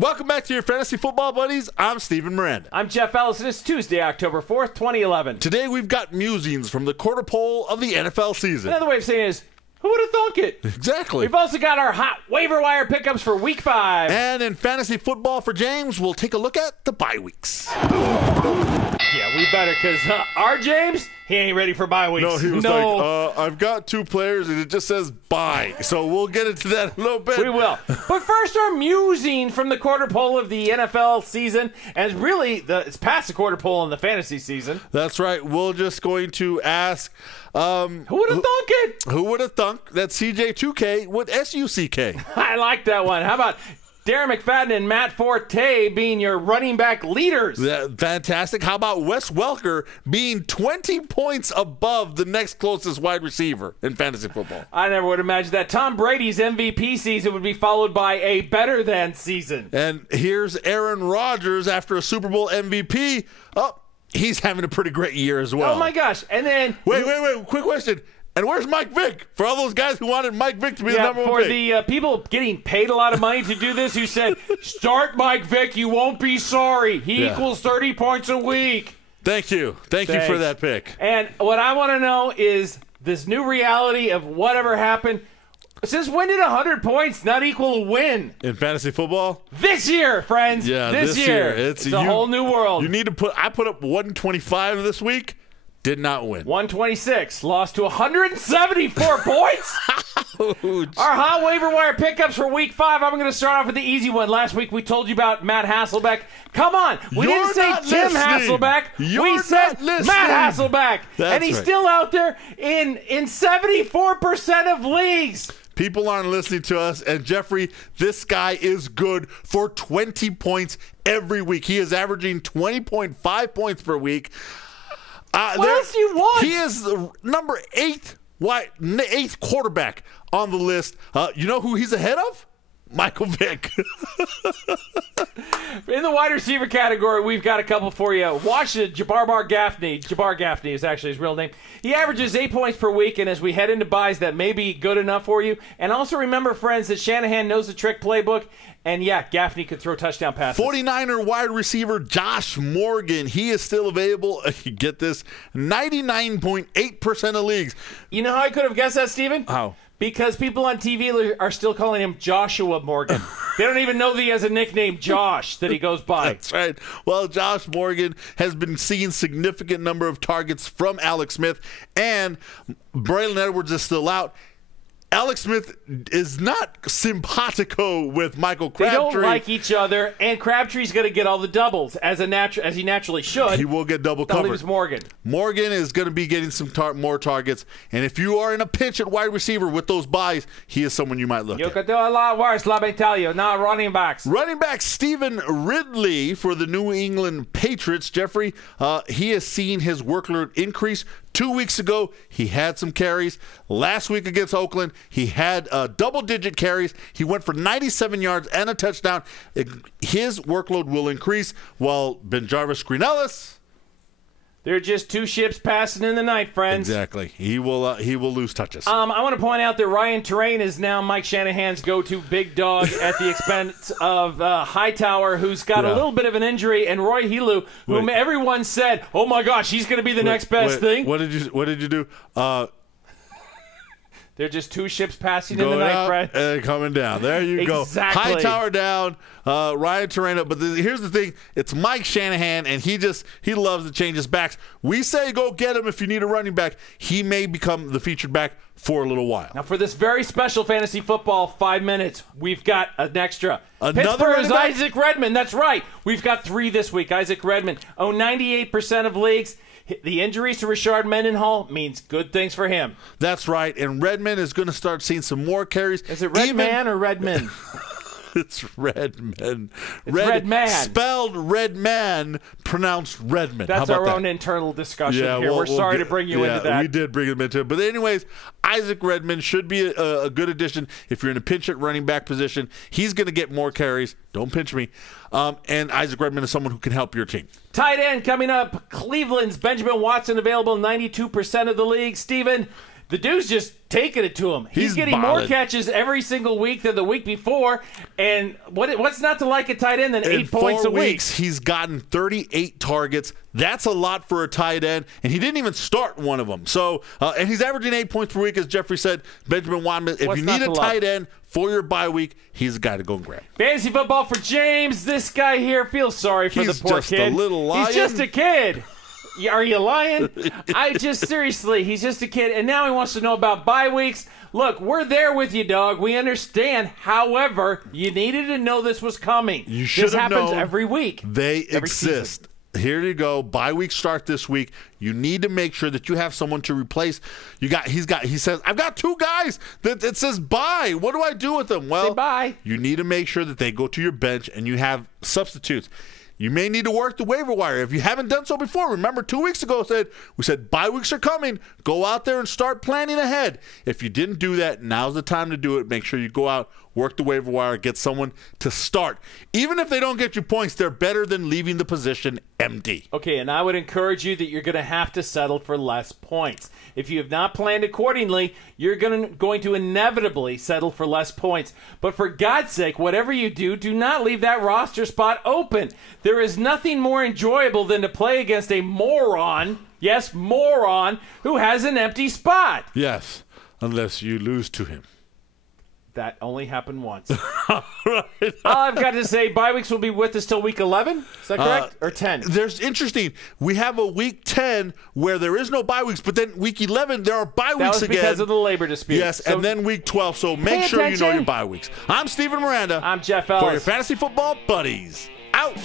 Welcome back to your Fantasy Football Buddies. I'm Steven Miranda. I'm Jeff Ellis, and it's Tuesday, October 4th, 2011. Today we've got musings from the quarter pole of the NFL season. Another way of saying is, who would have thunk it? Exactly. We've also got our Hot Waiver Wire Pick-ups for Week 5. And in Fantasy Football for James, we'll take a look at the bye weeks. Yeah, we better, because our James, he ain't ready for bye weeks. No, he was like, I've got two players, and it just says bye. So we'll get into that in a little bit. We will. But first, our musing from the quarter pole of the NFL season. And really, it's past the quarter pole in the fantasy season. That's right. We're just going to ask... who would have thunk it? Who would have thunk that CJ2K with SUCK? I like that one. How about Darren McFadden and Matt Forte being your running back leaders? Fantastic. How about Wes Welker being 20 points above the next closest wide receiver in fantasy football? I never would imagine that. Tom Brady's MVP season would be followed by a better than season. And here's Aaron Rodgers after a Super Bowl MVP. Oh, he's having a pretty great year as well. Oh, my gosh. And then... Wait. Quick question. And where's Mike Vick? For all those guys who wanted Mike Vick to be the number one pick. For the people getting paid a lot of money to do this, who said, start Mike Vick, you won't be sorry. He equals 30 points a week. Thank you. Thank you for that pick. And what I want to know is this new reality of whatever happened. Since when did 100 points not equal a win? In fantasy football? This year, friends. Yeah, this year. It's a whole new world. You need to I put up 125 this week. Did not win. 126. Lost to 174 points. Our Hot Waiver Wire Pickups for Week 5. I'm going to start off with the easy one. Last week we told you about Matt Hasselbeck. Come on. We didn't say Tim Hasselbeck. We said Matt Hasselbeck. And he's still out there in 74% of leagues. People aren't listening to us. And Jeffrey, this guy is good for 20 points every week. He is averaging 20.5 points per week. What else do you want? He is the number 8th quarterback on the list. You know who he's ahead of? Michael Vick. In the wide receiver category, we've got a couple for you. Washington, Jabar Gaffney. Jabar Gaffney is actually his real name. He averages 8 points per week, and as we head into buys, that may be good enough for you. And also remember, friends, that Shanahan knows the trick playbook. And, yeah, Gaffney could throw touchdown passes. 49er wide receiver Josh Morgan. He is still available. Get this, 99.8% of leagues. You know how I could have guessed that, Steven? How? Because people on TV are still calling him Joshua Morgan. They don't even know that he has a nickname, Josh, that he goes by. That's right. Well, Josh Morgan has been seeing significant number of targets from Alex Smith, and Braylon Edwards is still out. Alex Smith is not simpatico with Michael Crabtree. They don't like each other, and Crabtree's going to get all the doubles as he naturally should. He will get double covered. That leaves Morgan. Morgan is going to be getting some more targets, and if you are in a pinch at wide receiver with those buys, he is someone you might look at. You could do a lot worse, let me tell you. Not running backs. Running back Stevan Ridley for the New England Patriots. Jeffrey, he has seen his workload increase. 2 weeks ago, he had some carries. Last week against Oakland, he had double-digit carries. He went for 97 yards and a touchdown. His workload will increase, while Benjarvis Green-Ellis... They're just two ships passing in the night, friends. Exactly. He will lose touches. I want to point out that Ryan Torain is now Mike Shanahan's go-to big dog at the expense of Hightower, who's got a little bit of an injury, and Roy Helu, whom everyone said, "Oh my gosh, he's going to be the next best thing." What did you do? They're just two ships passing in the night, friends. And coming down. There you go. Hightower down, Ryan Torain up. But here's the thing. It's Mike Shanahan, and he loves to change his backs. We say go get him if you need a running back. He may become the featured back for a little while. Now, for this very special fantasy football 5 minutes, we've got an extra. Another Pittsburgh's Isaac Redman. That's right. We've got 3 this week. Isaac Redman, 98% of leagues. The injuries to Reshard Mendenhall means good things for him. That's right, and Redman is going to start seeing some more carries. Is it Redman or Redman? It's Redman. Redman. Spelled Redman, pronounced Redman. That's our own internal discussion here. We're sorry to bring you into that. We did bring him into it. But anyways, Isaac Redman should be a good addition if you're in a pinch at running back position. He's going to get more carries. Don't pinch me. And Isaac Redman is someone who can help your team. Tight end coming up. Cleveland's Benjamin Watson available 92% of the league. Steven, The dude's just taking it to him. He's getting more catches every single week than the week before. And what's not to like a tight end than 8 points a week? 4 weeks, he's gotten 38 targets. That's a lot for a tight end, and he didn't even start one of them. So, and he's averaging 8 points per week, as Jeffrey said. Benjamin Wadman, if you need a tight end for your bye week, he's the guy to go and grab. Fantasy football for James. This guy here feels sorry for the poor kid. He's just a little lion. He's just a kid. Are you lying? Seriously, he's just a kid, and now he wants to know about bye weeks. Look, we're there with you, dog. We understand. However, you needed to know this was coming. You should have known. This happens every week. They exist. Season. Here you go. Bye week start this week. You need to make sure that you have someone to replace. He says, I've got 2 guys that it says bye. What do I do with them? Well, say bye. You need to make sure that they go to your bench and you have substitutes. You may need to work the waiver wire. If you haven't done so before, remember 2 weeks ago we said bye weeks are coming. Go out there and start planning ahead. If you didn't do that, now's the time to do it. Make sure you go out, work the waiver wire, get someone to start. Even if they don't get you points, they're better than leaving the position empty. Okay, and I would encourage you that you're going to have to settle for less points. If you have not planned accordingly, you're going to inevitably settle for less points. But for God's sake, whatever you do, do not leave that roster spot open. There is nothing more enjoyable than to play against a moron, yes, moron, who has an empty spot. Yes, unless you lose to him. That only happened once. All right. All I've got to say, bye weeks will be with us till week 11. Is that correct? Or 10? There's interesting. We have a week 10 where there is no bye weeks, but then week 11 there are bye weeks again. Because of the labor dispute. Yes, so, and then week 12. So make sure you know your bye weeks. I'm Steven Miranda. I'm Jeff Ellis. For your fantasy football buddies. Out.